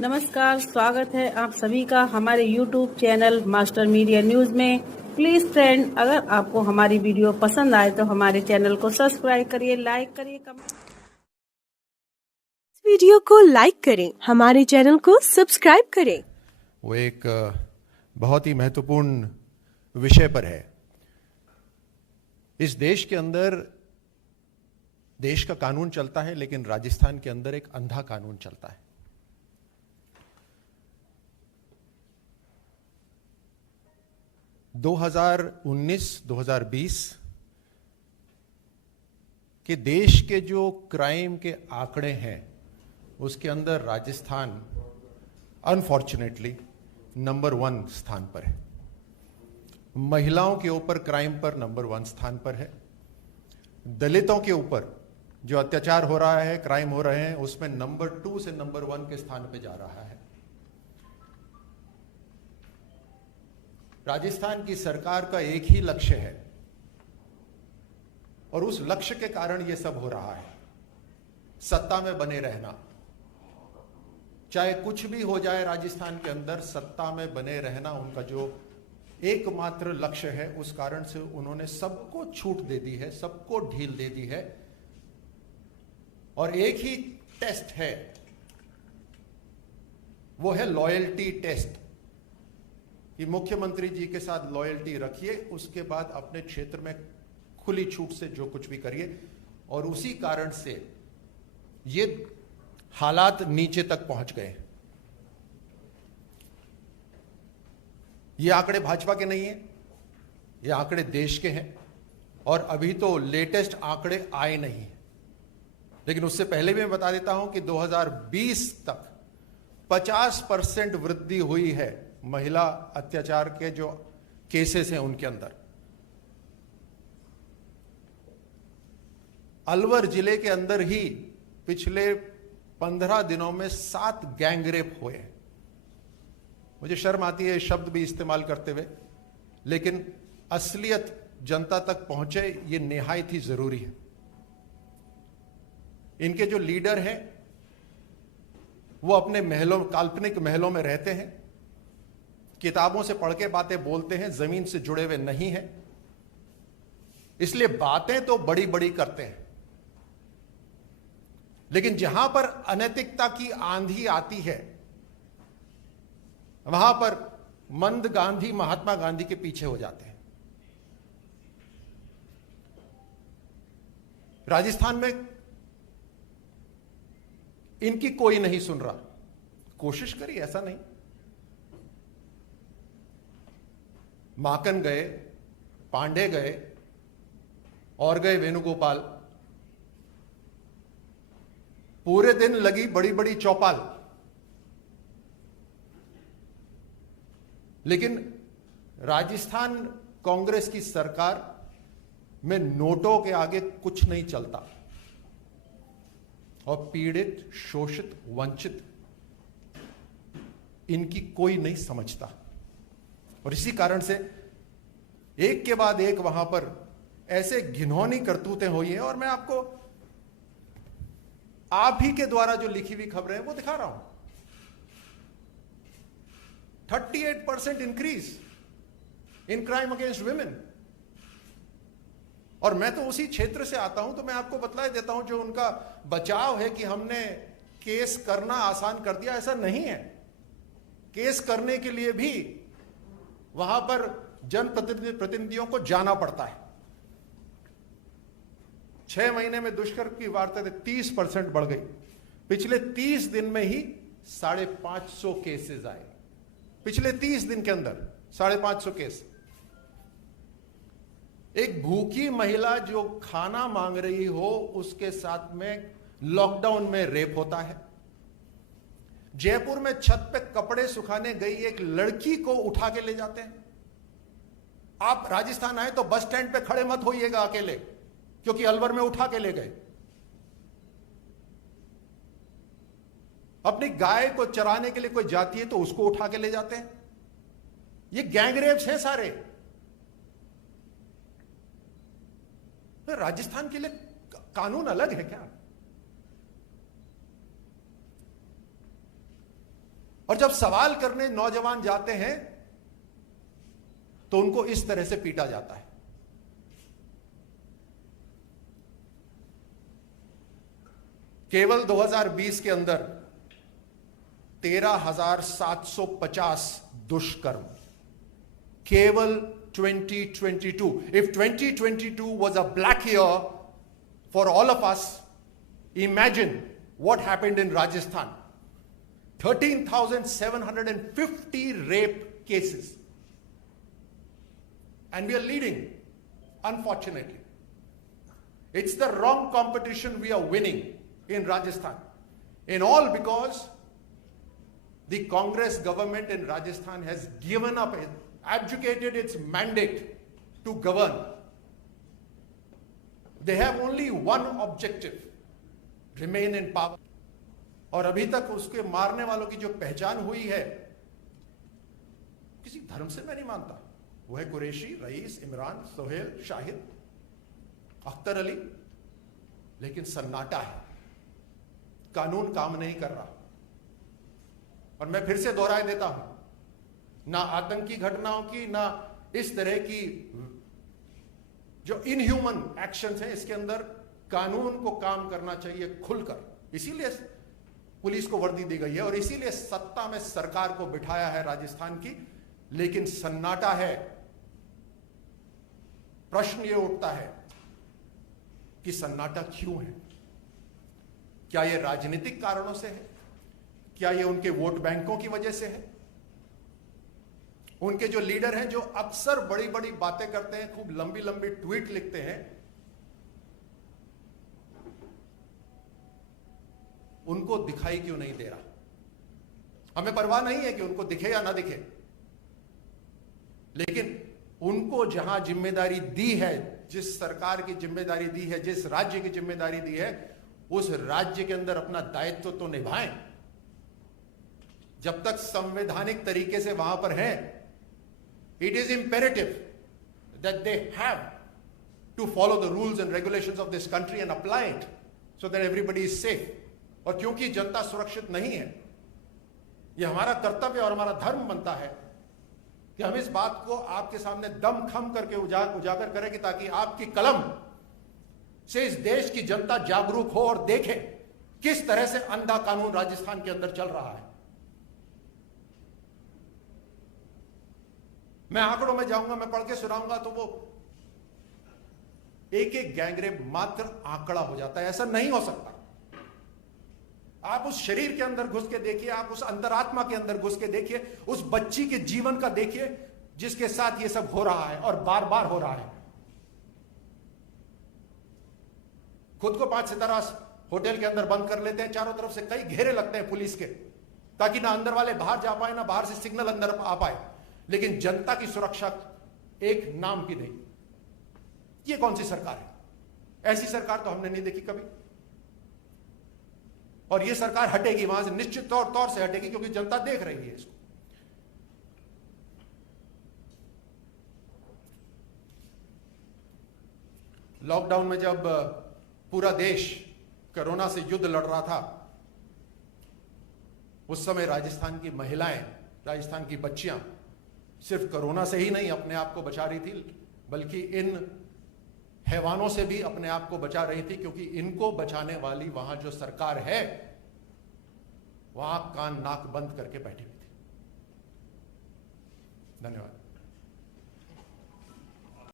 नमस्कार, स्वागत है आप सभी का हमारे YouTube channel master media news में। प्लीज फ्रेंड, अगर आपको हमारी वीडियो पसंद आए तो हमारे चैनल को सब्सक्राइब करिए, लाइक करिए, कमेंट। वीडियो को लाइक करें, हमारे चैनल को सब्सक्राइब करें। वो एक बहुत ही महत्वपूर्ण विषय पर है। इस देश के अंदर देश का कानून चलता है, लेकिन राजस्थान के अंदर एक अंधा कानून चलता है। (2019, 2020) के देश के जो क्राइम के आंकड़े हैं उसके अंदर राजस्थान अनफॉर्चुनेटली नंबर 1 स्थान पर है। महिलाओं के ऊपर क्राइम पर नंबर 1 स्थान पर है। दलितों के ऊपर जो अत्याचार हो रहा है, क्राइम हो रहे हैं, उसमें नंबर 2 से नंबर 1 के स्थान पे जा रहा है। राजस्थान की सरकार का एक ही लक्ष्य है और उस लक्ष्य के कारण यह सब हो रहा है, सत्ता में बने रहना। चाहे कुछ भी हो जाए, राजस्थान के अंदर सत्ता में बने रहना उनका जो एकमात्र लक्ष्य है। उस कारण से उन्होंने सबको छूट दे दी है, सबको ढील दे दी है। और एक ही टेस्ट है, वो है लॉयल्टी टेस्ट, कि मुख्यमंत्री जी के साथ लॉयल्टी रखिए, उसके बाद अपने क्षेत्र में खुली छूट से जो कुछ भी करिए। और उसी कारण से ये हालात नीचे तक पहुंच गए। ये आंकड़े भाजपा के नहीं हैं, ये आंकड़े देश के हैं। और अभी तो लेटेस्ट आंकड़े आए नहीं, लेकिन उससे पहले भी मैं बता देता हूं कि 2020 तक 50% वृद्धि हुई है महिला अत्याचार के जो केसेस हैं उनके अंदर। अलवर जिले के अंदर ही पिछले 15 दिनों में 7 गैंगरेप हुए। मुझे शर्म आती है शब्द भी इस्तेमाल करते हुए, लेकिन असलियत जनता तक पहुंचे ये निहायत ही जरूरी है। इनके जो लीडर हैं वो अपने महलों, काल्पनिक महलों में रहते हैं, किताबों से पढ़ के बातें बोलते हैं, जमीन से जुड़े हुए नहीं हैं। इसलिए बातें तो बड़ी बड़ी करते हैं, लेकिन जहां पर अनैतिकता की आंधी आती है वहां पर मंद गांधी महात्मा गांधी के पीछे हो जाते हैं। राजस्थान में इनकी कोई नहीं सुन रहा। कोशिश करी, ऐसा नहीं। माकन गए, पांडे गए, और गए वेणुगोपाल। पूरे दिन लगी बड़ी बड़ी चौपाल, लेकिन राजस्थान कांग्रेस की सरकार में नोटों के आगे कुछ नहीं चलता। और पीड़ित, शोषित, वंचित इनकी कोई नहीं समझता। और इसी कारण से एक के बाद एक वहां पर ऐसे घिनौनी करतूतें हुई हैं। और मैं आपको आप ही के द्वारा जो लिखी हुई खबरें हैं वो दिखा रहा हूं। 38% increase in crime against women. और मैं तो उसी क्षेत्र से आता हूं, तो मैं आपको बतला देता हूं, जो उनका बचाव है कि हमने केस करना आसान कर दिया, ऐसा नहीं है। केस करने के लिए भी वहां पर जनप्रतिनिधियों को जाना पड़ता है। 6 महीने में दुष्कर्म की वारदातें 30% बढ़ गई। पिछले 30 दिन में ही 550 केसेस आए। पिछले 30 दिन के अंदर 550 केस। एक भूखी महिला जो खाना मांग रही हो, उसके साथ में लॉकडाउन में रेप होता है। जयपुर में छत पे कपड़े सुखाने गई एक लड़की को उठा के ले जाते हैं। आप राजस्थान आए तो बस स्टैंड पे खड़े मत होइएगा अकेले, क्योंकि अलवर में उठा के ले गए। अपनी गाय को चराने के लिए कोई जाती है तो उसको उठा के ले जाते हैं। ये गैंगरेप्स हैं सारे। तो राजस्थान के लिए कानून अलग है क्या? और जब सवाल करने नौजवान जाते हैं तो उनको इस तरह से पीटा जाता है। केवल 2020 के अंदर 13,750 दुष्कर्म, केवल 2022। If 2022 was a black year for all of us, imagine what happened in Rajasthan. 13,750 rape cases. And we are leading, unfortunately. It's the wrong competition we are winning in Rajasthan. In all because the Congress government in Rajasthan has given up, abdicated its mandate to govern. They have only one objective, remain in power. और अभी तक उसके मारने वालों की जो पहचान हुई है, किसी धर्म से मैं नहीं मानता, वो है कुरैशी, रईस, इमरान, सोहेल, शाहिद, अख्तर अली। लेकिन सन्नाटा है, कानून काम नहीं कर रहा। और मैं फिर से दोहराए देता हूं, ना आतंकी घटनाओं की, ना इस तरह की जो इनह्यूमन एक्शंस हैं, इसके अंदर कानून को काम करना चाहिए खुलकर। इसीलिए पुलिस को वर्दी दी गई है और इसीलिए सत्ता में सरकार को बिठाया है राजस्थान की। लेकिन सन्नाटा है। प्रश्न यह उठता है कि सन्नाटा क्यों है? क्या यह राजनीतिक कारणों से है? क्या यह उनके वोट बैंकों की वजह से है? उनके जो लीडर हैं, जो अक्सर बड़ी बड़ी बातें करते हैं, खूब लंबी लंबी ट्वीट लिखते हैं, उनको दिखाई क्यों नहीं दे रहा? हमें परवाह नहीं है कि उनको दिखे या ना दिखे, लेकिन उनको जहां जिम्मेदारी दी है, जिस सरकार की जिम्मेदारी दी है, जिस राज्य की जिम्मेदारी दी है, उस राज्य के अंदर अपना दायित्व तो निभाएं। जब तक संवैधानिक तरीके से वहां पर हैं, it is imperative that they have to follow the rules and regulations of this country and apply it so that everybody is safe. और क्योंकि जनता सुरक्षित नहीं है, यह हमारा कर्तव्य और हमारा धर्म बनता है कि हम इस बात को आपके सामने दम खम करके उजागर करें कि ताकि आपकी कलम से इस देश की जनता जागरूक हो और देखे किस तरह से अंधा कानून राजस्थान के अंदर चल रहा है। मैं आंकड़ों में जाऊंगा, मैं पढ़ के सुनाऊंगा तो वो एक एक गैंगरेप मात्र आंकड़ा हो जाता है। ऐसा नहीं हो सकता। आप उस शरीर के अंदर घुस के देखिए, आप उस अंतरात्मा के अंदर घुस के देखिए, उस बच्ची के जीवन का देखिए जिसके साथ ये सब हो रहा है और बार बार हो रहा है। खुद को 5 सितारा होटल के अंदर बंद कर लेते हैं, चारों तरफ से कई घेरे लगते हैं पुलिस के, ताकि ना अंदर वाले बाहर जा पाए, ना बाहर से सिग्नल अंदर आ पाए। लेकिन जनता की सुरक्षा एक नाम की नहीं। ये कौन सी सरकार है? ऐसी सरकार तो हमने नहीं देखी कभी। और ये सरकार हटेगी, वहां से निश्चित तौर से हटेगी, क्योंकि जनता देख रही है इसको। लॉकडाउन में जब पूरा देश कोरोना से युद्ध लड़ रहा था, उस समय राजस्थान की महिलाएं, राजस्थान की बच्चियां सिर्फ कोरोना से ही नहीं अपने आप को बचा रही थी, बल्कि इन हैवानों से भी अपने आप को बचा रही थी, क्योंकि इनको बचाने वाली वहां जो सरकार है, वहां कान नाक बंद करके बैठी हुई थी। धन्यवाद।